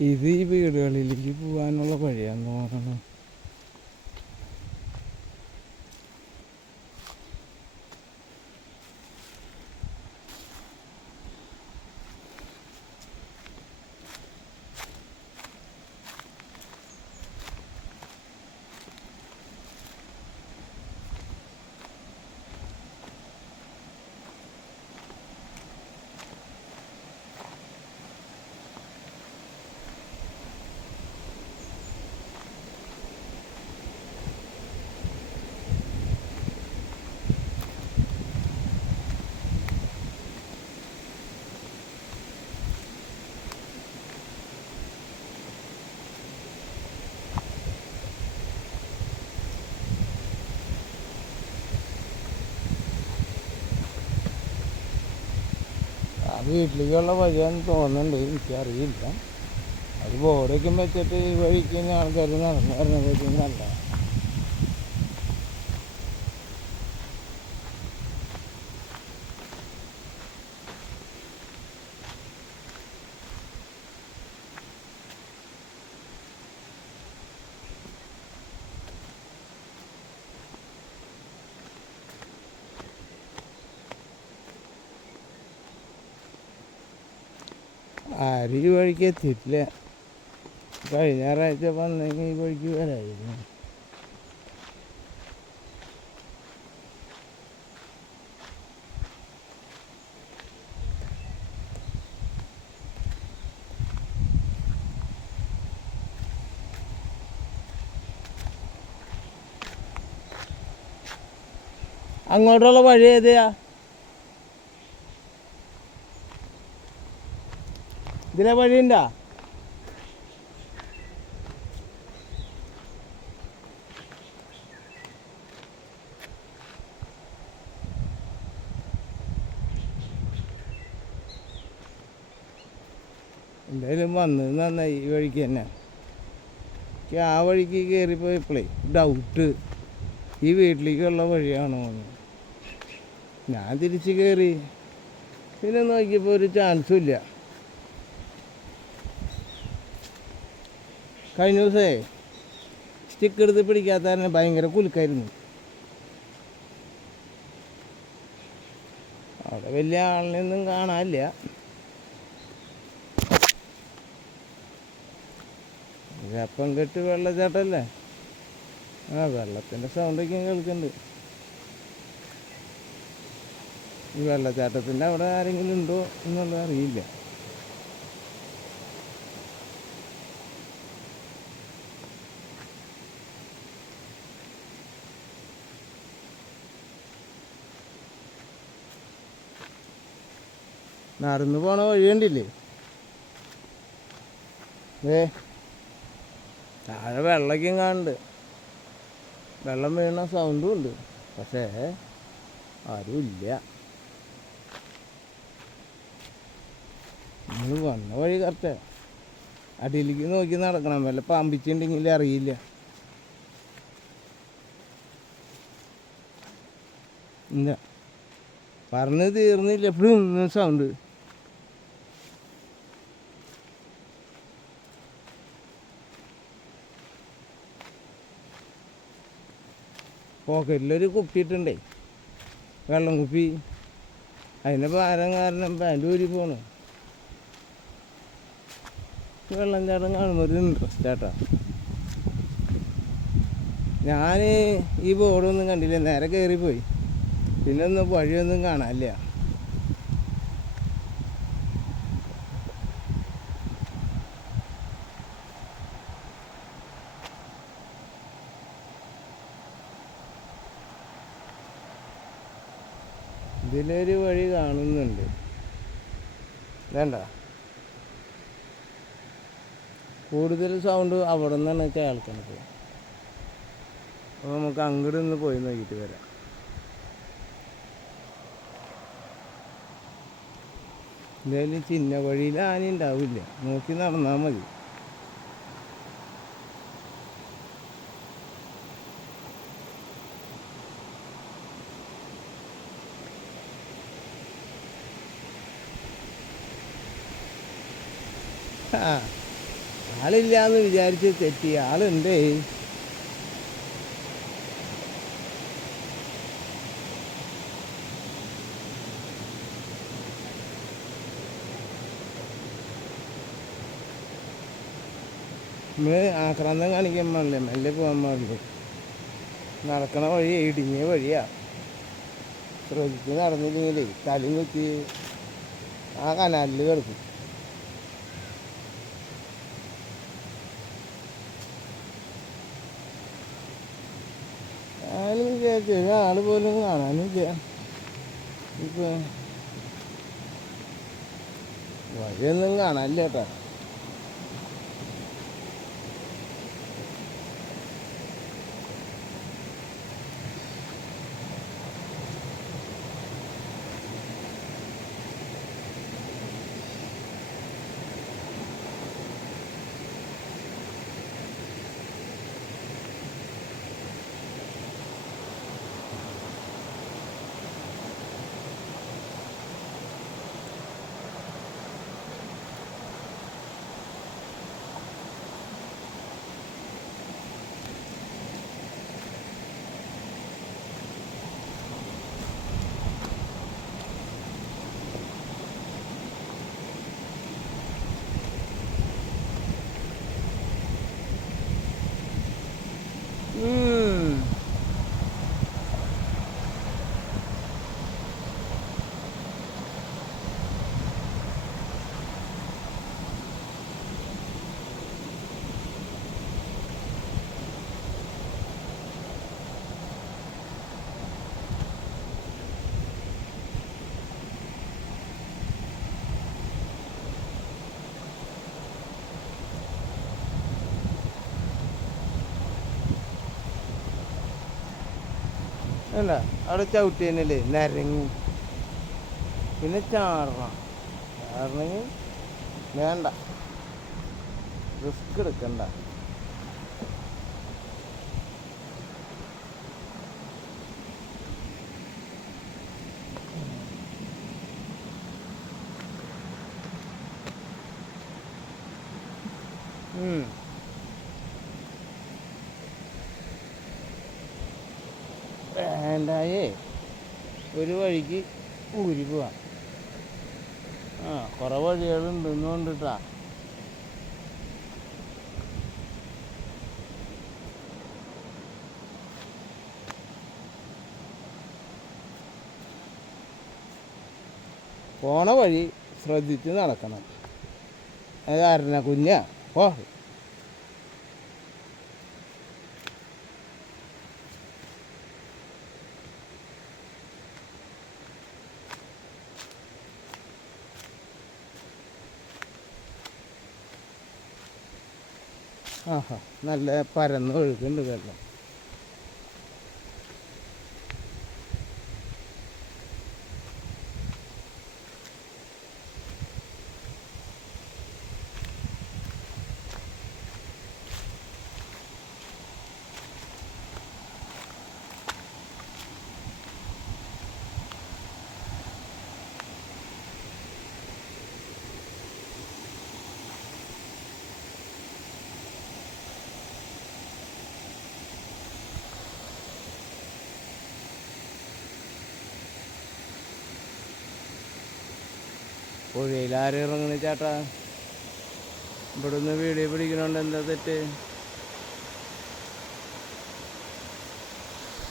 ഇത് ഈ വീടുകളിലേക്ക് പോകാനുള്ള വഴിയാന്ന് തോന്നണം. വീട്ടിലേക്കുള്ള വഴിയാന്ന് തോന്നുന്നുണ്ട്. എനിക്കറിയില്ല. അത് ബോർഡൊക്കെ വെച്ചിട്ട് ഈ വഴിക്ക് ആൾക്കാർ നടന്നു വരുന്നതൊക്കെയും കണ്ട ആരും ഈ വഴിക്ക് എത്തിയിട്ടില്ല കഴിഞ്ഞ ഞായറാഴ്ച വന്നെങ്കിൽ ഈ വഴിക്ക് വരായിരുന്നു. അങ്ങോട്ടുള്ള വഴി ഏതെയാ? ഇതിലെ വഴിയുണ്ടാ എന്തായാലും വന്നത് നന്നായി ഈ വഴിക്ക് തന്നെ. ആ വഴിക്ക് കയറിപ്പോയപ്പോഴേ ഡൗട്ട് ഈ വീട്ടിലേക്കുള്ള വഴിയാണോ എന്ന്. ഞാൻ തിരിച്ച് കയറി പിന്നെ നോക്കിയപ്പോൾ ഒരു ചാൻസും ഇല്ല. കഴിഞ്ഞ ദിവസേ സ്റ്റിക്ക് എടുത്ത് പിടിക്കാത്ത തന്നെ ഭയങ്കര കുലുക്കായിരുന്നു. അവിടെ വലിയ ആളിനൊന്നും കാണാനില്ല. അപ്പം കെട്ട് വെള്ളച്ചാട്ടല്ലേ? ആ വെള്ളത്തിന്റെ സൗണ്ടൊക്കെ കേൾക്കുന്നുണ്ട്. ഈ വെള്ളച്ചാട്ടത്തിന്റെ അവിടെ ആരെങ്കിലും ഉണ്ടോ എന്നുള്ളത് അറിയില്ല. നടന്നു പോണ വഴിയുണ്ടില്ലേ? ഏ താഴെ വെള്ളമൊക്കെയും കാണുന്നുണ്ട്. വെള്ളം വീണ സൗണ്ടും ഉണ്ട്. പക്ഷേ ആരും ഇല്ല. നമ്മൾ വന്ന വഴി കറക്റ്റ് അടിയിലേക്ക് നോക്കി നടക്കണം. വല്ല പാമ്പിച്ചുണ്ടെങ്കിൽ അറിയില്ല. ഇല്ല. പറഞ്ഞ് തീർന്നില്ല. എപ്പോഴും സൗണ്ട് പോക്കറ്റിലൊരു കുപ്പിയിട്ടുണ്ടേ. വെള്ളം കുപ്പി. അതിന്റെ ഭാരം കാരണം ബാൻഡൂരി ഊരി പോണു. വെള്ളം ചാട്ടം കാണുമ്പോൾ ഒരു ഇൻട്രസ്റ്റ് ചേട്ടാ ഞാൻ ഈ ബോർഡൊന്നും കണ്ടില്ല. നേരെ കയറിപ്പോയി പിന്നെ ഒന്നും വഴിയൊന്നും കാണാനില്ല. ഇതിലൊരു വഴി കാണുന്നുണ്ട്. വേണ്ട. കൂടുതൽ സൗണ്ട് അവിടെ നിന്നാണ് കേൾക്കുന്നത് അപ്പോൾ നമുക്ക് അങ്ങോട്ട് നിന്ന് പോയി നോക്കിയിട്ട് വരാം. എന്തായാലും ചിന്ന വഴിയിൽ ആന ഉണ്ടാവില്ല നോക്കി നടന്നാൽ മതി. ആ. ആളില്ലാന്ന് വിചാരിച്ച് തെറ്റി. ആളുണ്ടേ. നമ്മൾ ആക്രാന്തം കാണിക്കാൻ പാടില്ല. മെല്ലെ പോകാൻ പാടില്ല. നടക്കണ വഴി ഇടുങ്ങിയ വഴിയാ. ശ്രദ്ധിച്ച് നടന്നില്ലെങ്കിലേ തലയും കുത്തി ആ കനാലിൽ കിടക്കും. ആൾ വിചാരിച്ചു ഒരാൾ പോലും കാണാനില്ല ഇപ്പൊ വഴിയൊന്നും കാണാനില്ല കേട്ടാ. അല്ല അവിടെ ചവിട്ടി തന്നെയല്ലേ നരങ്ങി. പിന്നെ ചാടണം ചാടണമെങ്കിൽ വേണ്ട. റിസ്ക് എടുക്കണ്ട. വേണ്ടായേ ഒരു വഴിക്ക് ഊരി പോവാം. ആ കുറേ വഴികളുണ്ടെന്ന് കൊണ്ടിട്ടാ. പോണ വഴി ശ്രദ്ധിച്ച് നടക്കണം. അത് അരണ കുഞ്ഞാ പോ. ആഹാ നല്ല പരന്ന് ഒഴുകുന്നുണ്ട് വെള്ളം പുഴയിൽ ആരും ചേട്ടാ? ഇവിടുന്ന് വീഡിയോ പിടിക്കണോണ്ട് എന്താ തെറ്റ്?